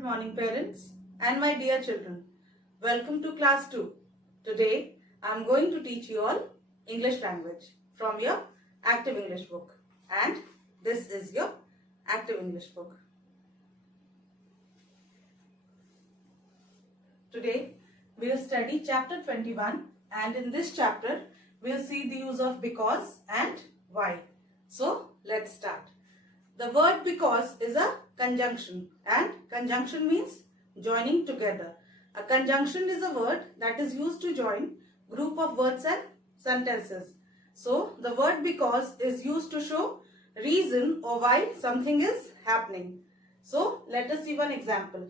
Good morning parents and my dear children. Welcome to class 2. Today I am going to teach you all English language from your Active English book, and this is your Active English book. Today we will study chapter 21, and in this chapter we will see the use of because and why. So let's start. The word because is a conjunction, and conjunction means joining together. A conjunction is a word that is used to join group of words and sentences. So the word because is used to show reason or why something is happening. So let us see one example.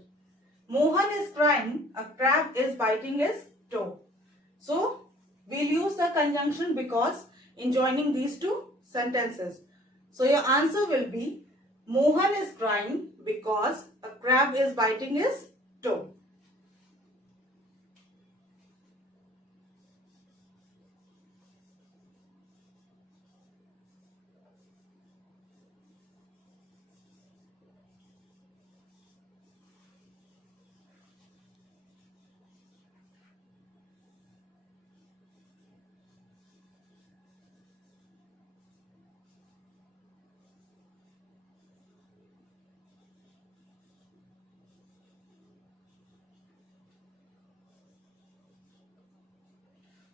Mohan is crying, a crab is biting his toe. So we'll use the conjunction because in joining these two sentences. So your answer will be Mohan is crying because a crab is biting his toe.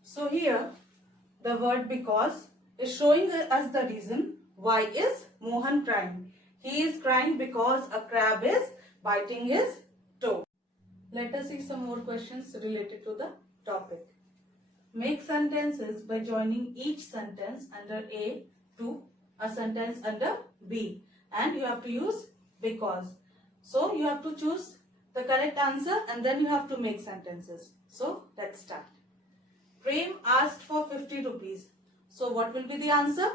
So here the word because is showing us the reason why is Mohan crying. He is crying because a crab is biting his toe. Let us see some more questions related to the topic. Make sentences by joining each sentence under A to a sentence under B, and you have to use because. So you have to choose the correct answer and then you have to make sentences. So let's start. Prem asked for 50 rupees. So what will be the answer?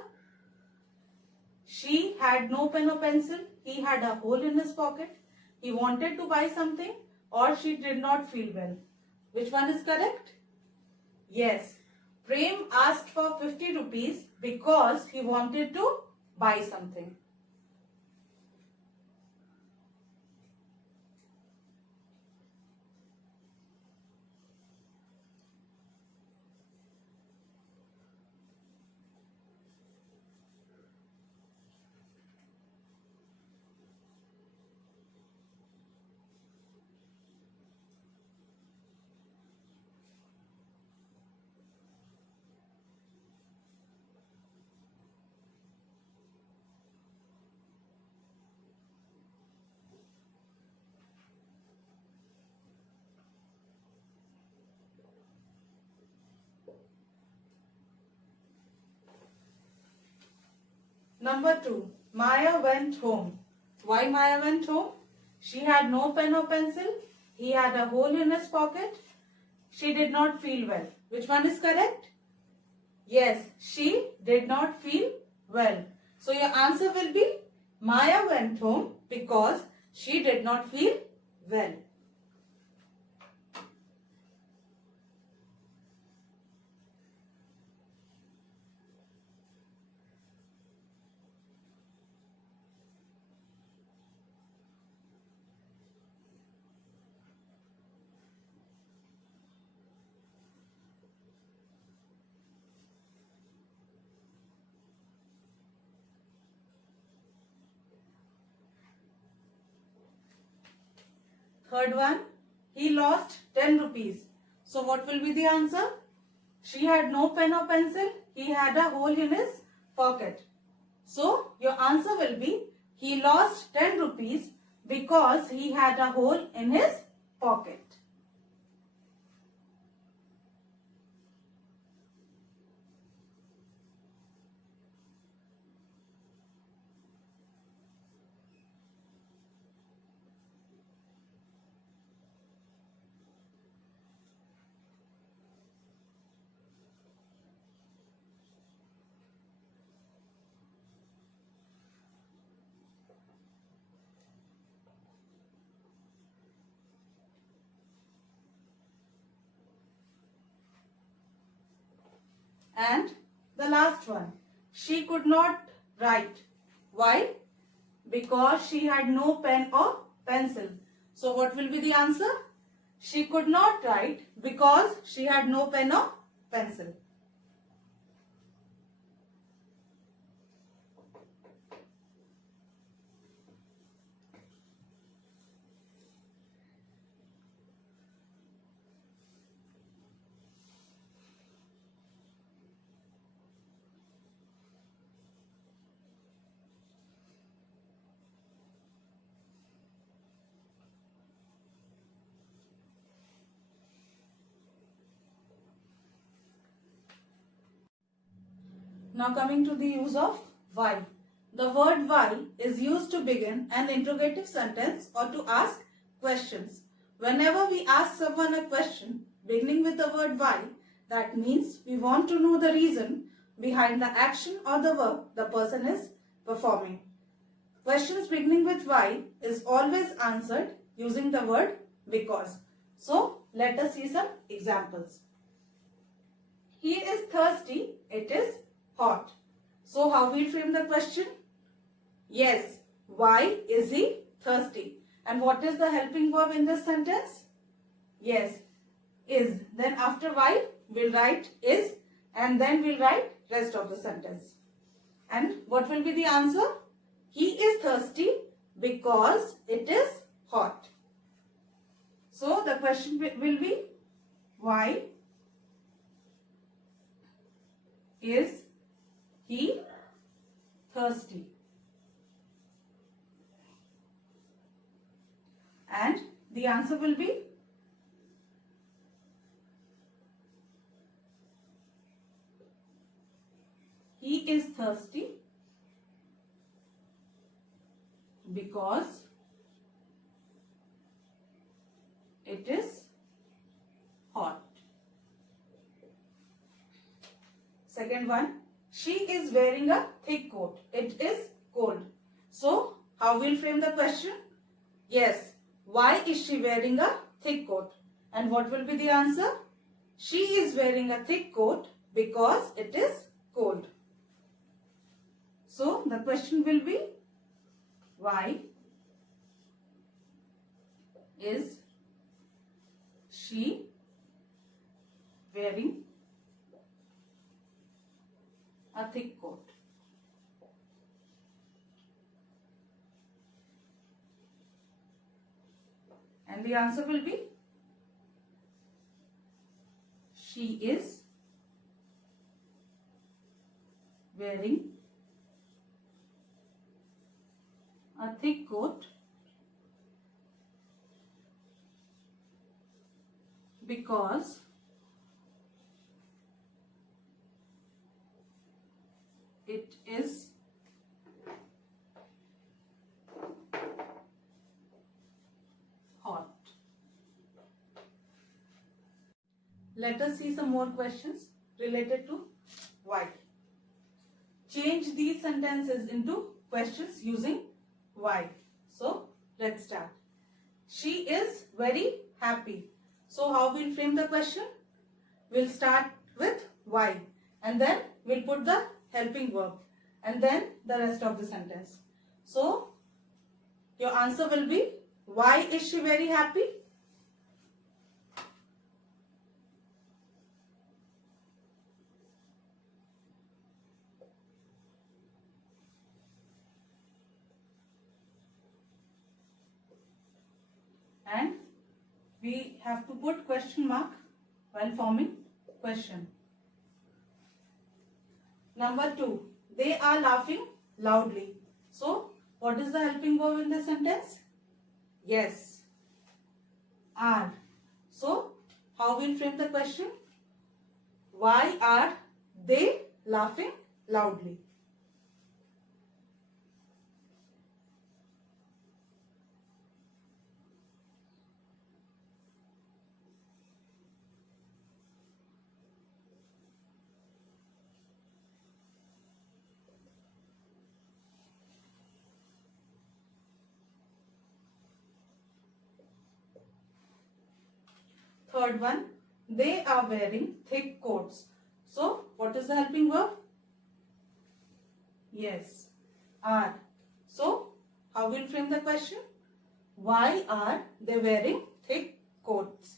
She had no pen or pencil. He had a hole in his pocket. He wanted to buy something, or she did not feel well. Which one is correct? Yes. Prem asked for 50 rupees because he wanted to buy something. Number 2. Maya went home. Why Maya went home? She had no pen or pencil. He had a hole in his pocket. She did not feel well. Which one is correct? Yes, she did not feel well. So your answer will be Maya went home because she did not feel well. Third one, he lost 10 rupees. So what will be the answer? She had no pen or pencil. He had a hole in his pocket. So your answer will be he lost 10 rupees because he had a hole in his pocket. And the last one, she could not write. Why? Because she had no pen or pencil. So what will be the answer? She could not write because she had no pen or pencil. Now coming to the use of why. The word why is used to begin an interrogative sentence or to ask questions. Whenever we ask someone a question beginning with the word why, that means we want to know the reason behind the action or the work the person is performing. Questions beginning with why is always answered using the word because. So let us see some examples. He is thirsty, it is hot. So how we frame the question? Yes, why is he thirsty? And what is the helping verb in this sentence? Yes, is. Then after why, we'll write is and then we'll write rest of the sentence. And what will be the answer? He is thirsty because it is hot. So the question will be why is he thirsty? And the answer will be he is thirsty because it is hot. Second one, she is wearing a thick coat. It is cold. So, how we'll frame the question? Yes, why is she wearing a thick coat? And what will be the answer? She is wearing a thick coat because it is cold. So, the question will be, why is she wearing a thick coat? And the answer will be, she is wearing a thick coat because it is hot. Let us see some more questions related to why. Change these sentences into questions using why. So, let's start. She is very happy. So, how we'll frame the question? We'll start with why and then we'll put the helping verb and then the rest of the sentence. So, your answer will be, why is she very happy? And we have to put question mark while forming question. Number 2, they are laughing loudly. So, what is the helping verb in this sentence? Yes, are. So, how we'll frame the question? Why are they laughing loudly? Third one, they are wearing thick coats. So, what is the helping verb? Yes, are. So, how will frame the question? Why are they wearing thick coats?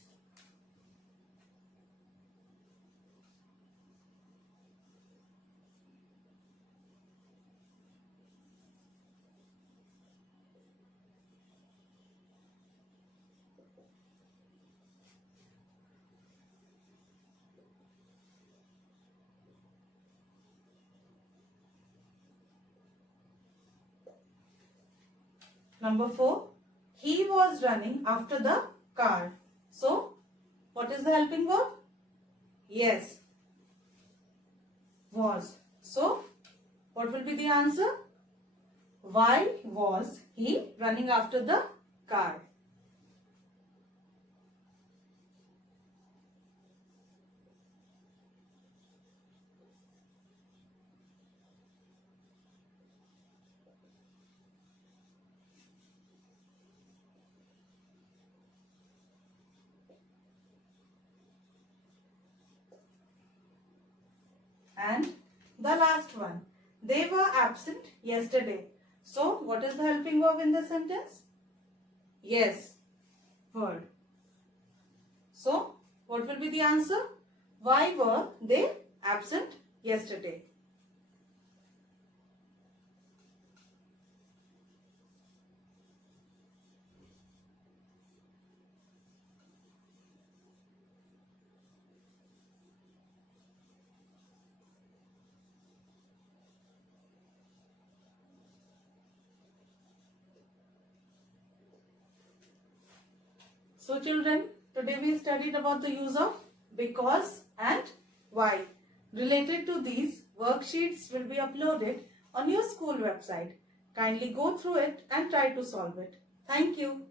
Number 4. He was running after the car. So, what is the helping verb? Yes. Was. So, what will be the answer? Why was he running after the car? And the last one. They were absent yesterday. So, what is the helping verb in the sentence? Yes. Were. So, what will be the answer? Why were they absent yesterday? So children, today we studied about the use of because and why. Related to these, worksheets will be uploaded on your school website. Kindly go through it and try to solve it. Thank you.